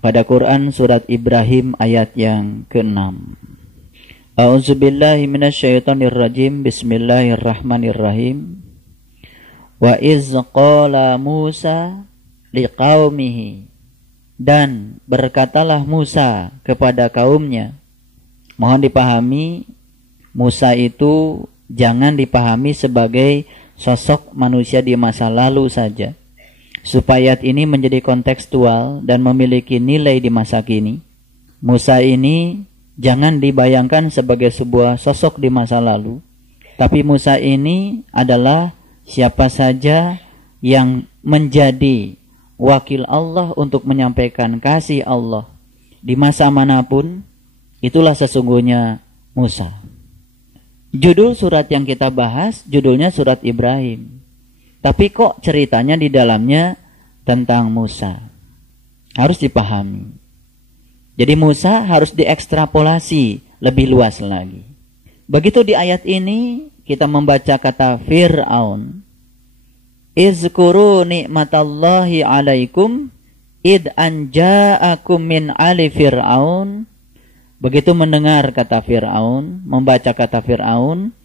pada Quran surat Ibrahim ayat yang ke-6. A'udzubillahi minasyaitonirrajim. Bismillahirrahmanirrahim. Wa iz qala Musa liqaumihi, dan berkatalah Musa kepada kaumnya. Mohon dipahami, Musa itu jangan dipahami sebagai sosok manusia di masa lalu saja. Supaya ini menjadi kontekstual dan memiliki nilai di masa kini, Musa ini jangan dibayangkan sebagai sebuah sosok di masa lalu. Tapi Musa ini adalah siapa saja yang menjadi wakil Allah untuk menyampaikan kasih Allah di masa manapun, itulah sesungguhnya Musa. Judul surat yang kita bahas, judulnya surat Ibrahim. Tapi kok ceritanya di dalamnya tentang Musa? Harus dipahami. Jadi Musa harus diekstrapolasi lebih luas lagi. Begitu di ayat ini kita membaca kata Fir'aun. Izkuru ni'matallahi alaikum id anja'akum min ali Fir'aun. Begitu mendengar kata Fir'aun, membaca kata Fir'aun,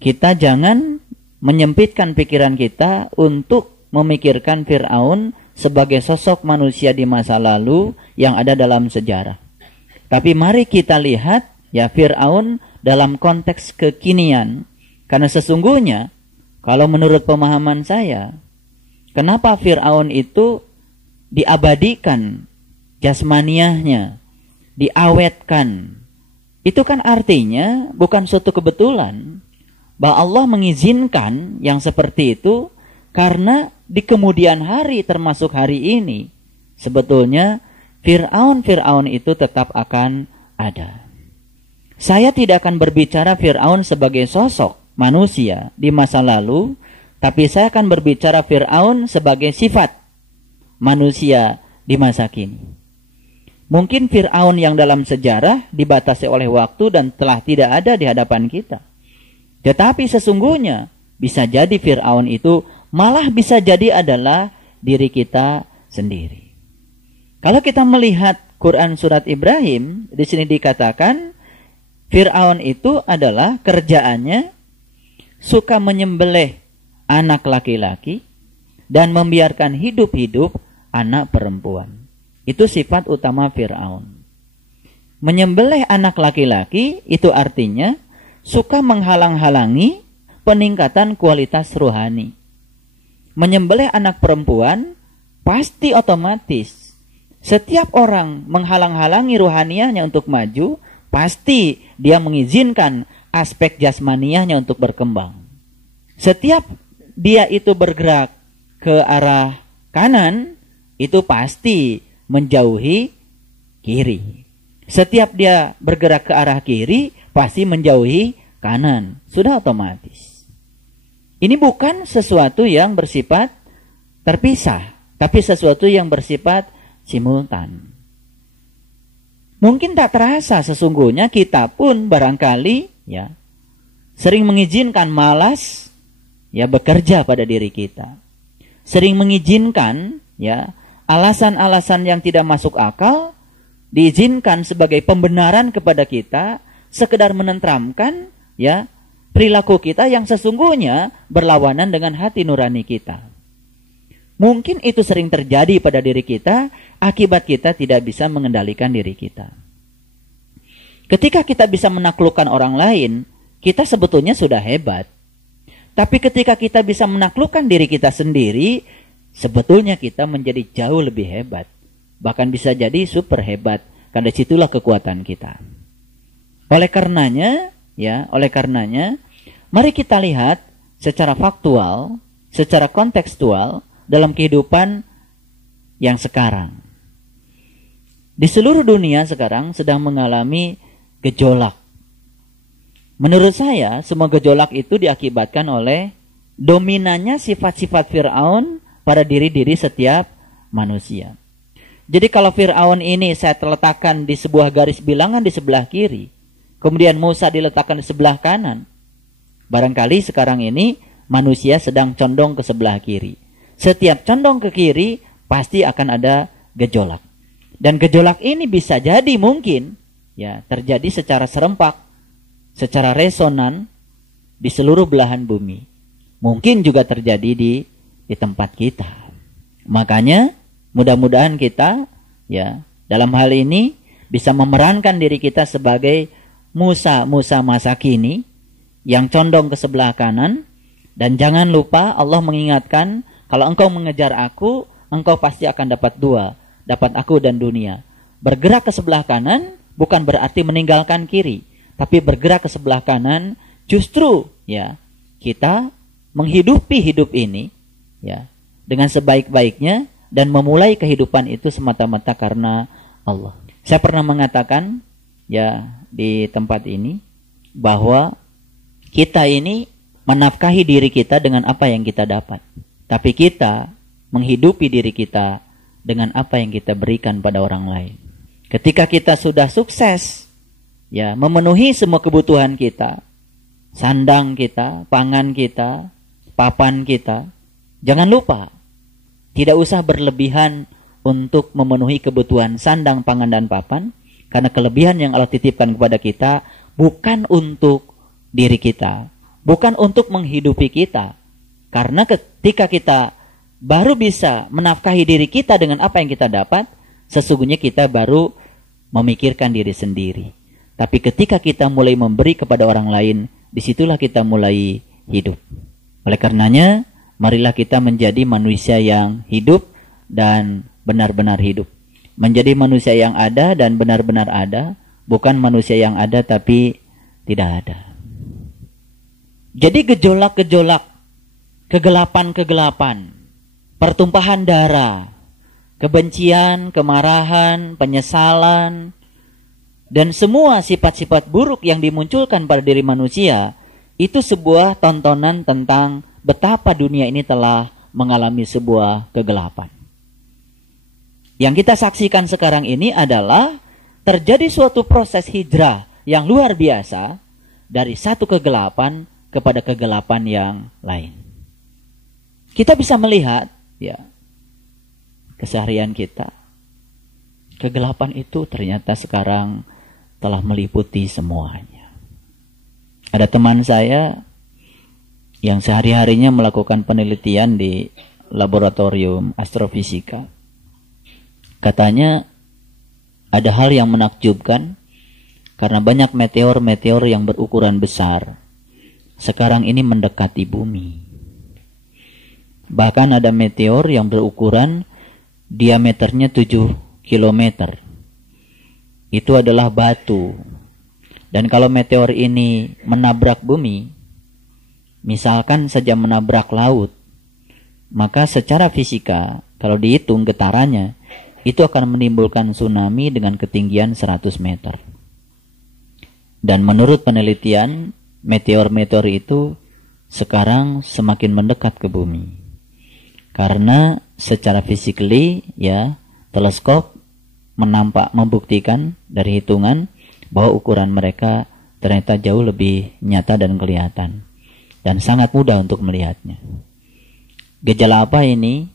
kita jangan menyempitkan pikiran kita untuk memikirkan Fir'aun sebagai sosok manusia di masa lalu yang ada dalam sejarah. Tapi mari kita lihat ya Fir'aun dalam konteks kekinian. Karena sesungguhnya kalau menurut pemahaman saya, kenapa Fir'aun itu diabadikan jasmaniahnya, diawetkan? Itu kan artinya bukan suatu kebetulan bahwa Allah mengizinkan yang seperti itu, karena di kemudian hari termasuk hari ini sebetulnya Fir'aun itu tetap akan ada. Saya tidak akan berbicara Fir'aun sebagai sosok manusia di masa lalu, tapi saya akan berbicara Fir'aun sebagai sifat manusia di masa kini. Mungkin Fir'aun yang dalam sejarah dibatasi oleh waktu dan telah tidak ada di hadapan kita. Tetapi sesungguhnya bisa jadi Fir'aun itu malah bisa jadi adalah diri kita sendiri. Kalau kita melihat Quran surat Ibrahim, di sini dikatakan Fir'aun itu adalah kerjaannya suka menyembelih anak laki-laki dan membiarkan hidup-hidup anak perempuan. Itu sifat utama Fir'aun. Menyembelih anak laki-laki itu artinya suka menghalang-halangi peningkatan kualitas rohani. Menyembelih anak perempuan pasti otomatis setiap orang menghalang-halangi rohaniahnya untuk maju, pasti dia mengizinkan aspek jasmaniahnya untuk berkembang. Setiap dia itu bergerak ke arah kanan, itu pasti menjauhi kiri. Setiap dia bergerak ke arah kiri, pasti menjauhi kanan. Sudah otomatis. Ini bukan sesuatu yang bersifat terpisah, tapi sesuatu yang bersifat simultan. Mungkin tak terasa sesungguhnya kita pun barangkali ya sering mengizinkan malas ya bekerja pada diri kita. Sering mengizinkan ya alasan-alasan yang tidak masuk akal diizinkan sebagai pembenaran kepada kita, sekedar menenteramkan ya perilaku kita yang sesungguhnya berlawanan dengan hati nurani kita. Mungkin itu sering terjadi pada diri kita, akibat kita tidak bisa mengendalikan diri kita. Ketika kita bisa menaklukkan orang lain, kita sebetulnya sudah hebat. Tapi ketika kita bisa menaklukkan diri kita sendiri, sebetulnya kita menjadi jauh lebih hebat. Bahkan bisa jadi super hebat, karena situlah kekuatan kita. Oleh karenanya, mari kita lihat secara faktual, secara kontekstual dalam kehidupan yang sekarang. Di seluruh dunia sekarang sedang mengalami gejolak. Menurut saya, semua gejolak itu diakibatkan oleh dominannya sifat-sifat Fir'aun pada diri-diri setiap manusia. Jadi kalau Fir'aun ini saya letakkan di sebuah garis bilangan di sebelah kiri, kemudian Musa diletakkan di sebelah kanan, barangkali sekarang ini manusia sedang condong ke sebelah kiri. Setiap condong ke kiri, pasti akan ada gejolak. Dan gejolak ini bisa jadi mungkin ya terjadi secara serempak, secara resonan di seluruh belahan bumi. Mungkin juga terjadi di tempat kita. Makanya mudah-mudahan kita ya dalam hal ini bisa memerankan diri kita sebagai Musa masa kini yang condong ke sebelah kanan. Dan jangan lupa Allah mengingatkan, kalau engkau mengejar aku, engkau pasti akan dapat dua, dapat aku dan dunia. Bergerak ke sebelah kanan bukan berarti meninggalkan kiri, tapi bergerak ke sebelah kanan justru ya kita menghidupi hidup ini ya dengan sebaik-baiknya dan memulai kehidupan itu semata-mata karena Allah. Saya pernah mengatakan ya di tempat ini bahwa kita ini menafkahi diri kita dengan apa yang kita dapat, tapi kita menghidupi diri kita dengan apa yang kita berikan pada orang lain. Ketika kita sudah sukses ya memenuhi semua kebutuhan kita, sandang kita, pangan kita, papan kita, jangan lupa tidak usah berlebihan untuk memenuhi kebutuhan sandang, pangan, dan papan, karena kelebihan yang Allah titipkan kepada kita bukan untuk diri kita, bukan untuk menghidupi kita. Karena ketika kita baru bisa menafkahi diri kita dengan apa yang kita dapat, sesungguhnya kita baru memikirkan diri sendiri. Tapi ketika kita mulai memberi kepada orang lain, disitulah kita mulai hidup. Oleh karenanya, marilah kita menjadi manusia yang hidup dan benar-benar hidup. Menjadi manusia yang ada dan benar-benar ada, bukan manusia yang ada tapi tidak ada. Jadi gejolak-gejolak, kegelapan-kegelapan, pertumpahan darah, kebencian, kemarahan, penyesalan, dan semua sifat-sifat buruk yang dimunculkan pada diri manusia, itu sebuah tontonan tentang betapa dunia ini telah mengalami sebuah kegelapan. Yang kita saksikan sekarang ini adalah terjadi suatu proses hijrah yang luar biasa dari satu kegelapan kepada kegelapan yang lain. Kita bisa melihat ya keseharian kita. Kegelapan itu ternyata sekarang telah meliputi semuanya. Ada teman saya yang sehari-harinya melakukan penelitian di laboratorium astrofisika. Katanya ada hal yang menakjubkan karena banyak meteor-meteor yang berukuran besar sekarang ini mendekati bumi. Bahkan ada meteor yang berukuran diameternya 7 km. Itu adalah batu. Dan kalau meteor ini menabrak bumi, misalkan saja menabrak laut, maka secara fisika, kalau dihitung getarannya, itu akan menimbulkan tsunami dengan ketinggian 100 meter. Dan menurut penelitian, meteor-meteor itu sekarang semakin mendekat ke bumi. Karena secara physically ya, teleskop membuktikan dari hitungan bahwa ukuran mereka ternyata jauh lebih nyata dan kelihatan. Dan sangat mudah untuk melihatnya. Gejala apa ini?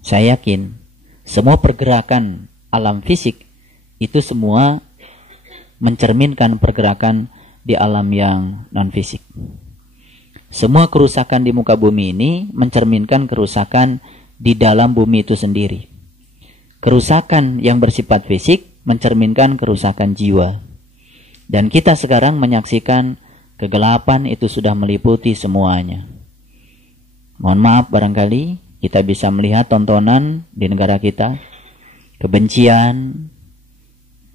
Saya yakin semua pergerakan alam fisik itu semua mencerminkan pergerakan di alam yang non-fisik. Semua kerusakan di muka bumi ini mencerminkan kerusakan di dalam bumi itu sendiri. Kerusakan yang bersifat fisik mencerminkan kerusakan jiwa. Dan kita sekarang menyaksikan kegelapan itu sudah meliputi semuanya. Mohon maaf barangkali kita bisa melihat tontonan di negara kita. Kebencian,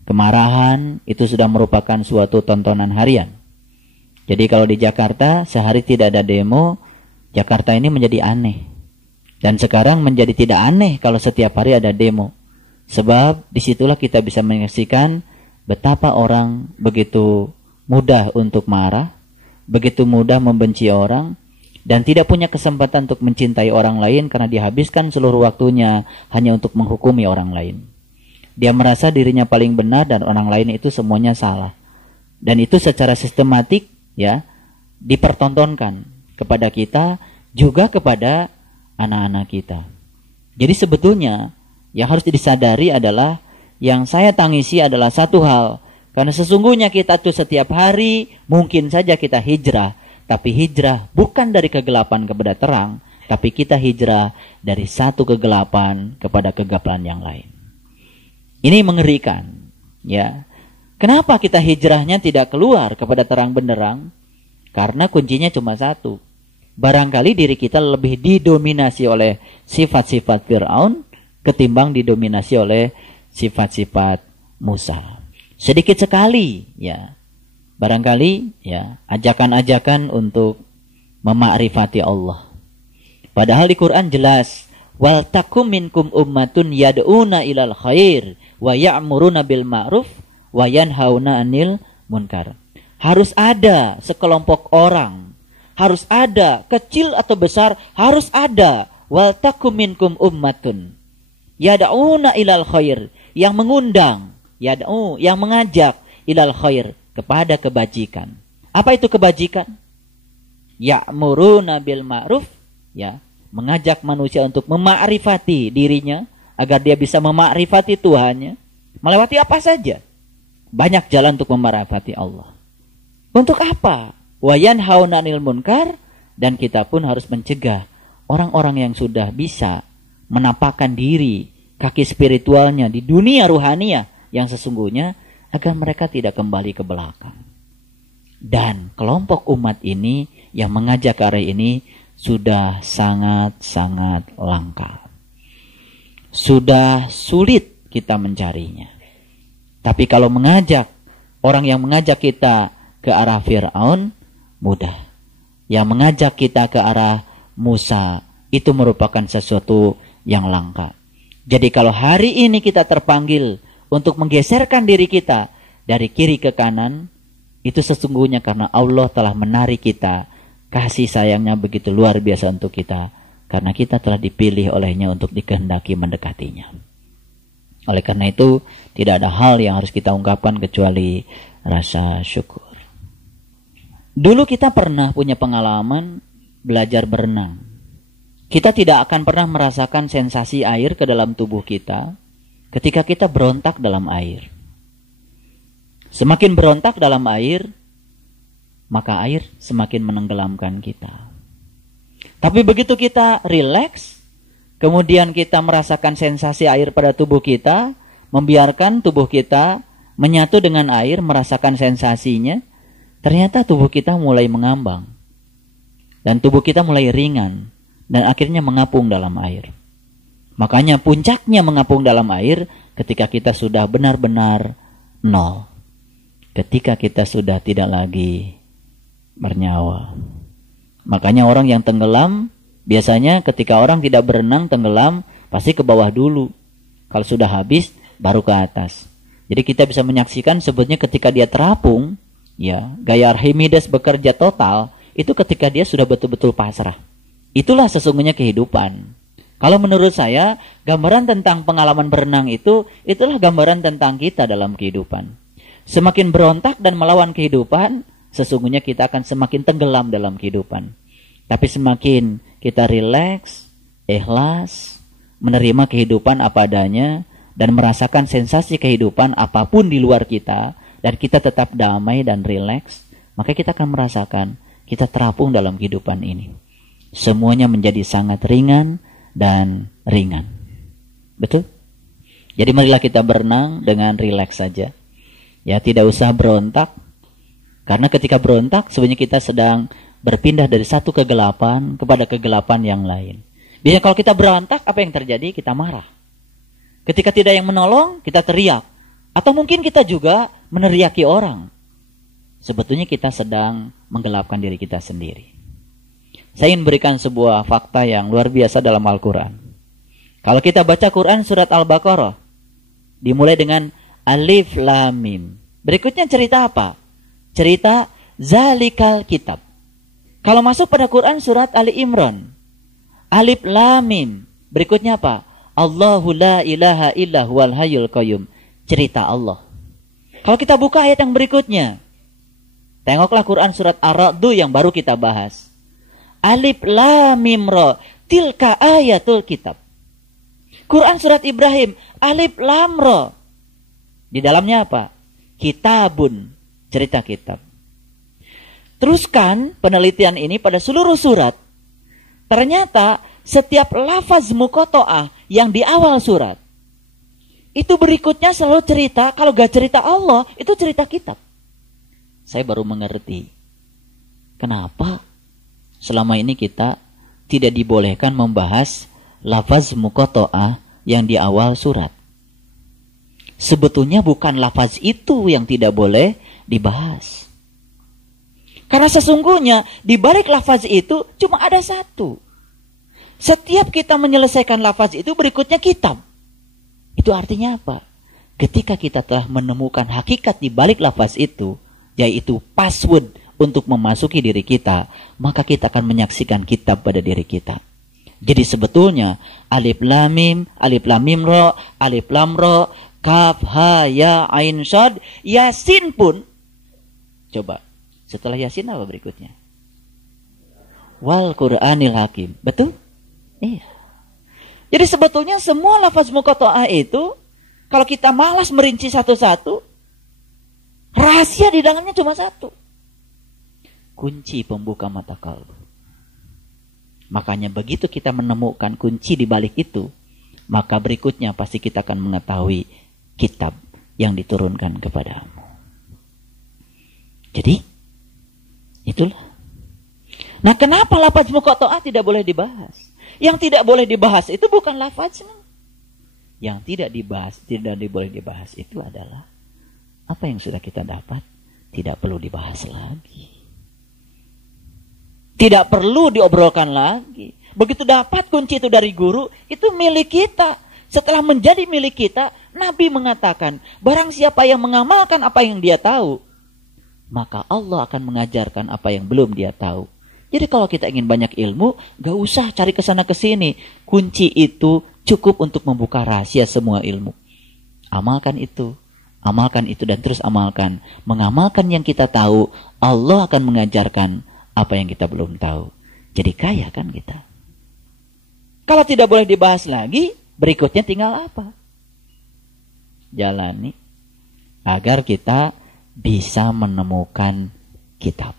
kemarahan itu sudah merupakan suatu tontonan harian. Jadi kalau di Jakarta sehari tidak ada demo, Jakarta ini menjadi aneh. Dan sekarang menjadi tidak aneh kalau setiap hari ada demo. Sebab disitulah kita bisa menyaksikan betapa orang begitu mudah untuk marah, begitu mudah membenci orang, dan tidak punya kesempatan untuk mencintai orang lain karena dihabiskan seluruh waktunya hanya untuk menghukumi orang lain. Dia merasa dirinya paling benar dan orang lain itu semuanya salah. Dan itu secara sistematik ya dipertontonkan kepada kita, juga kepada anak-anak kita. Jadi sebetulnya yang harus disadari adalah Yang saya tangisi adalah satu hal. Karena sesungguhnya kita tuh setiap hari mungkin saja kita hijrah. Tapi hijrah bukan dari kegelapan kepada terang. Tapi kita hijrah dari satu kegelapan kepada kegelapan yang lain. Ini mengerikan. Ya. Kenapa kita hijrahnya tidak keluar kepada terang benderang? Karena kuncinya cuma satu. Barangkali diri kita lebih didominasi oleh sifat-sifat Fir'aun ketimbang didominasi oleh sifat-sifat Musa. Sedikit sekali ya. Barangkali ya ajakan-ajakan untuk memakrifati Allah. Padahal di Quran jelas, wal takum minkum ummatun yad'una ilal khair wa ya'muruna bil ma'ruf wa yanhauna 'anil munkar. Harus ada sekelompok orang, harus ada kecil atau besar, harus ada wal takum minkum ummatun yad'una ilal khair, yang mengundang, yad'u, yang mengajak ilal khair, kepada kebajikan. Apa itu kebajikan? Ya'muruna bil ma'ruf, ya, mengajak manusia untuk memakrifati dirinya agar dia bisa memakrifati Tuhannya, melewati apa saja. Banyak jalan untuk memakrifati Allah. Untuk apa? Wa yanhauna 'anil munkar, dan kita pun harus mencegah orang-orang yang sudah bisa menampakkan diri, kaki spiritualnya di dunia ruhaniah yang sesungguhnya, agar mereka tidak kembali ke belakang. Dan kelompok umat ini yang mengajak ke arah ini sudah sangat-sangat langka. Sudah sulit kita mencarinya. Tapi kalau mengajak, orang yang mengajak kita ke arah Fir'aun, mudah. Yang mengajak kita ke arah Musa, itu merupakan sesuatu yang langka. Jadi kalau hari ini kita terpanggil untuk menggeserkan diri kita dari kiri ke kanan, itu sesungguhnya karena Allah telah menarik kita. Kasih sayangnya begitu luar biasa untuk kita, karena kita telah dipilih olehnya untuk dikehendaki mendekatinya. Oleh karena itu, tidak ada hal yang harus kita ungkapkan kecuali rasa syukur. Dulu kita pernah punya pengalaman belajar berenang. Kita tidak akan pernah merasakan sensasi air ke dalam tubuh kita ketika kita berontak dalam air. Semakin berontak dalam air, maka air semakin menenggelamkan kita. Tapi begitu kita rileks, kemudian kita merasakan sensasi air pada tubuh kita, membiarkan tubuh kita menyatu dengan air, merasakan sensasinya, ternyata tubuh kita mulai mengambang. Dan tubuh kita mulai ringan, dan akhirnya mengapung dalam air. Makanya puncaknya mengapung dalam air ketika kita sudah benar-benar nol. Ketika kita sudah tidak lagi bernyawa. Makanya orang yang tenggelam, biasanya ketika orang tidak berenang tenggelam, pasti ke bawah dulu. Kalau sudah habis, baru ke atas. Jadi kita bisa menyaksikan sebetulnya ketika dia terapung, ya, gaya Archimedes bekerja total, itu ketika dia sudah betul-betul pasrah. Itulah sesungguhnya kehidupan. Kalau menurut saya, gambaran tentang pengalaman berenang itulah gambaran tentang kita dalam kehidupan. Semakin berontak dan melawan kehidupan, sesungguhnya kita akan semakin tenggelam dalam kehidupan. Tapi semakin kita rileks, ikhlas, menerima kehidupan apa adanya, dan merasakan sensasi kehidupan apapun di luar kita, dan kita tetap damai dan rileks, maka kita akan merasakan kita terapung dalam kehidupan ini. Semuanya menjadi sangat ringan dan ringan. Betul? Jadi marilah kita berenang dengan rileks saja. Ya, tidak usah berontak. Karena ketika berontak, sebenarnya kita sedang berpindah dari satu kegelapan kepada kegelapan yang lain. Biasanya kalau kita berontak, apa yang terjadi? Kita marah. Ketika tidak yang menolong, kita teriak. Atau mungkin kita juga meneriaki orang. Sebetulnya kita sedang menggelapkan diri kita sendiri. Saya ingin berikan sebuah fakta yang luar biasa dalam Al-Quran. Kalau kita baca Quran surat Al-Baqarah, dimulai dengan Alif Lam Mim. Berikutnya cerita apa? Cerita Zalikal Kitab. Kalau masuk pada Quran surat Ali Imran, Alif Lam Mim. Berikutnya apa? Allahu la ilaha illa huwal hayyul qayyum. Cerita Allah. Kalau kita buka ayat yang berikutnya, tengoklah Quran surat Ar-Ra'd yang baru kita bahas. Alif Lam Mim Ra, tilka ayatul kitab. Quran surat Ibrahim, Alif Lam Ra. Di dalamnya apa? Kitabun, cerita kitab. Teruskan penelitian ini pada seluruh surat. Ternyata setiap lafaz muqatta'ah yang di awal surat, itu berikutnya selalu cerita, kalau gak cerita Allah, itu cerita kitab. Saya baru mengerti kenapa selama ini kita tidak dibolehkan membahas lafaz muqatta'ah yang di awal surat. Sebetulnya bukan lafaz itu yang tidak boleh dibahas. Karena sesungguhnya di balik lafaz itu cuma ada satu. Setiap kita menyelesaikan lafaz itu berikutnya kitab. Itu artinya apa? Ketika kita telah menemukan hakikat di balik lafaz itu, yaitu password untuk memasuki diri kita, maka kita akan menyaksikan kitab pada diri kita. Jadi sebetulnya alif lam mim ra, alif lam ra, kaf ha ya ain shad, yasin pun. Coba, setelah yasin apa berikutnya? Wal Qur'anil Hakim. Betul? Iya. Jadi sebetulnya semua lafaz muqatta'ah itu, kalau kita malas merinci satu-satu, rahasia di dalamnya cuma satu. Kunci pembuka mata kalbu. Makanya begitu kita menemukan kunci di balik itu, maka berikutnya pasti kita akan mengetahui kitab yang diturunkan kepadamu. Jadi, itulah. Nah, kenapa lafaz muqatta'ah tidak boleh dibahas? Yang tidak boleh dibahas itu bukan lafaznya. Yang tidak boleh dibahas itu adalah apa yang sudah kita dapat, tidak perlu dibahas lagi. Tidak perlu diobrolkan lagi. Begitu dapat kunci itu dari guru, itu milik kita. Setelah menjadi milik kita, Nabi mengatakan, barang siapa yang mengamalkan apa yang dia tahu, maka Allah akan mengajarkan apa yang belum dia tahu. Jadi kalau kita ingin banyak ilmu, gak usah cari kesana kesini. Kunci itu cukup untuk membuka rahasia semua ilmu. Amalkan itu dan terus amalkan. Mengamalkan yang kita tahu, Allah akan mengajarkan apa yang kita belum tahu. Jadi kaya kan kita. Kalau tidak boleh dibahas lagi, berikutnya tinggal apa? Jalani agar kita bisa menemukan kitab.